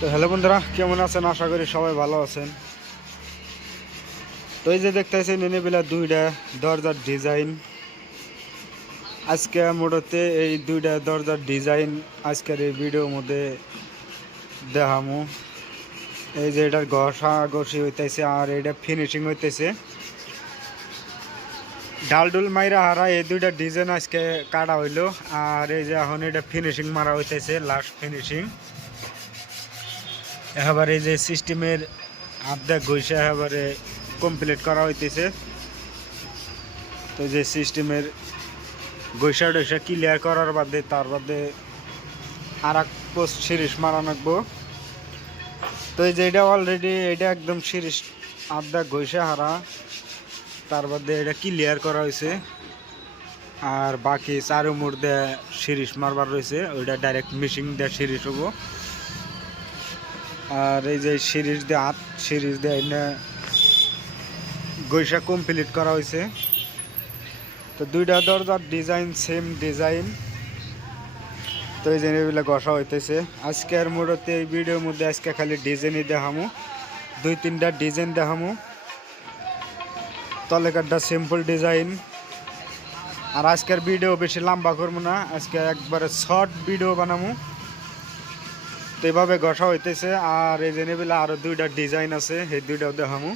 তো হ্যালো বন্ধুরা, কেমন আছেন? আশা করি সবাই ভালো আছেন। তো এই যে দেখতেছেন এনেবেলা দুইটা দরজার ডিজাইন। আজকে মোটতে এই দুইটা দরজার ডিজাইন আজকের এই ভিডিওর মধ্যে দেখামু। এই যে এটার ঘষা ঘষি হইতেছে আর এটা ফিনিশিং হইতেছে। ডালডুল মাইরা হারা এই দুইটা ডিজাইন আজকে কাটা হইলো। আর এই যে এখন এটা ফিনিশিং মারা হইতেছে, লাস্ট ফিনিশিং। এবারে এই যে সিস্টেমের আধা ঘষা এবারে কমপ্লিট করা হইতেছে। তো যে সিস্টেমের ঘষা টসা ক্লিয়ার করার বাদে তার বাদে আর এক পোস্ট সিরিজ মারা রাখবো। তো এই যে এটা অলরেডি এটা একদম সিরিজ আধা ঘষা হারা, তার বাদে এটা ক্লিয়ার করা হয়েছে। আর বাকি চারু মোড় দিয়ে সিরিজ মারবার রয়েছে, ওইটা ডাইরেক্ট মেশিন দিয়ে সিরিজ হবো। আর এই যে সিরিজ দিয়ে সিরিজ দিয়ে এনে ঘষা কমপ্লিট করা হয়েছে। তো দুইটা দরজার ডিজাইন সেম ডিজাইন। তো এই যে এগুলো ঘষা হইতেছে আজকের মোড়তে। এই ভিডিওর মধ্যে আজকে খালি ডিজাইনই দেখামু, দুই তিনটা ডিজাইন দেখামু। তলেকারটা সিম্পল ডিজাইন। আর আজকের ভিডিও বেশি লম্বা করবো না, আজকে একবারে শর্ট ভিডিও বানামু। তো এইভাবে ঘষা হইতেছে। আর এই যে এগুলো আরো দুইটা ডিজাইন আছে, এই দুইটাও দেখামু।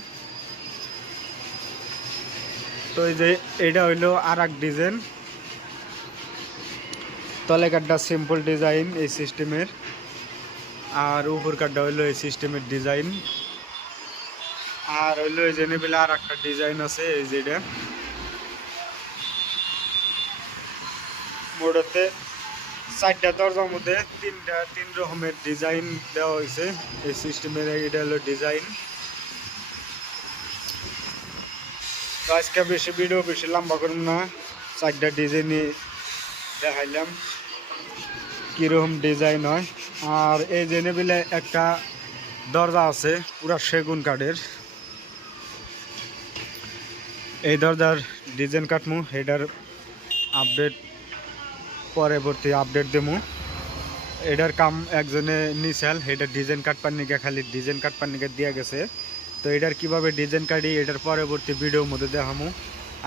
তো এই যে এইটা হইলো আর এক ডিজাইন। তলে কাঠটা সিম্পল ডিজাইন এই সিস্টেমের, আর উপর কাঠটা হইলো এই সিস্টেমের ডিজাইন। আর হইলো এই যে নেবেলা আর একটা ডিজাইন আছে, এই যেটা মোড়তে চারটা দরজার মধ্যে তিন রকমের ডিজাইন দেওয়া হয়েছে এই সিস্টেমের। এটা হলো ডিজাইন। তো আজকে বেশি ভিডিও বেশি লম্বা করুন না, চারটা ডিজাইনই দেখাইলাম কীরকম ডিজাইন হয়। আর এই যে নেবেলে একটা দরজা আছে পুরা সেগুন কাঠের, এই দরজার ডিজাইন কাটমু। এটার আপডেট পরবর্তী আপডেট দেবো। এটার কাম একজনে নিশাল, এটা ডিজাইন কাটপার নিকে খালি ডিজাইন কাটপার নিকে দিয়ে গেছে। তো এটার কিভাবে ডিজাইন কাটি এটার পরবর্তী ভিডিওর মধ্যে দেখামু।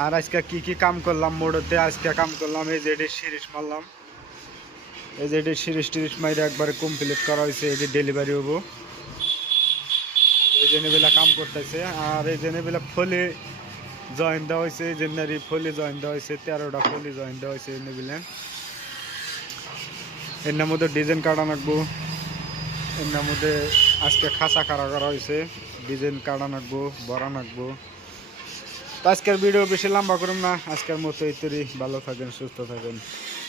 আর আজকে কি কাম করলাম মোড়তে, আজকে কাম করলাম এই যে এটি সিরিজ মারলাম। এই যে এটি সিরিজ টিরিজ মাইরে একবারে কমপ্লিট করা হয়েছে, এটি ডেলিভারি হবো। এই জেনেবেলা কাম করতেছে। আর এই জেনেবেলা ফলি জয়েন দেওয়া হয়েছে, জেনারি ফলি জয়েন দেওয়া হয়েছে, 13টা ফলি জয়েন দেওয়া হয়েছে এনেবেলা। এর মধ্যে ডিজাইন কাটা রাখবো, এর মধ্যে আজকে খাঁচা খাড়া করা হয়েছে, ডিজাইন কাটা রাখবো, বড়া রাখবো। তো আজকের ভিডিও বেশি লম্বা করুন না, আজকের মতো এই তৈরি। ভালো থাকেন, সুস্থ থাকেন।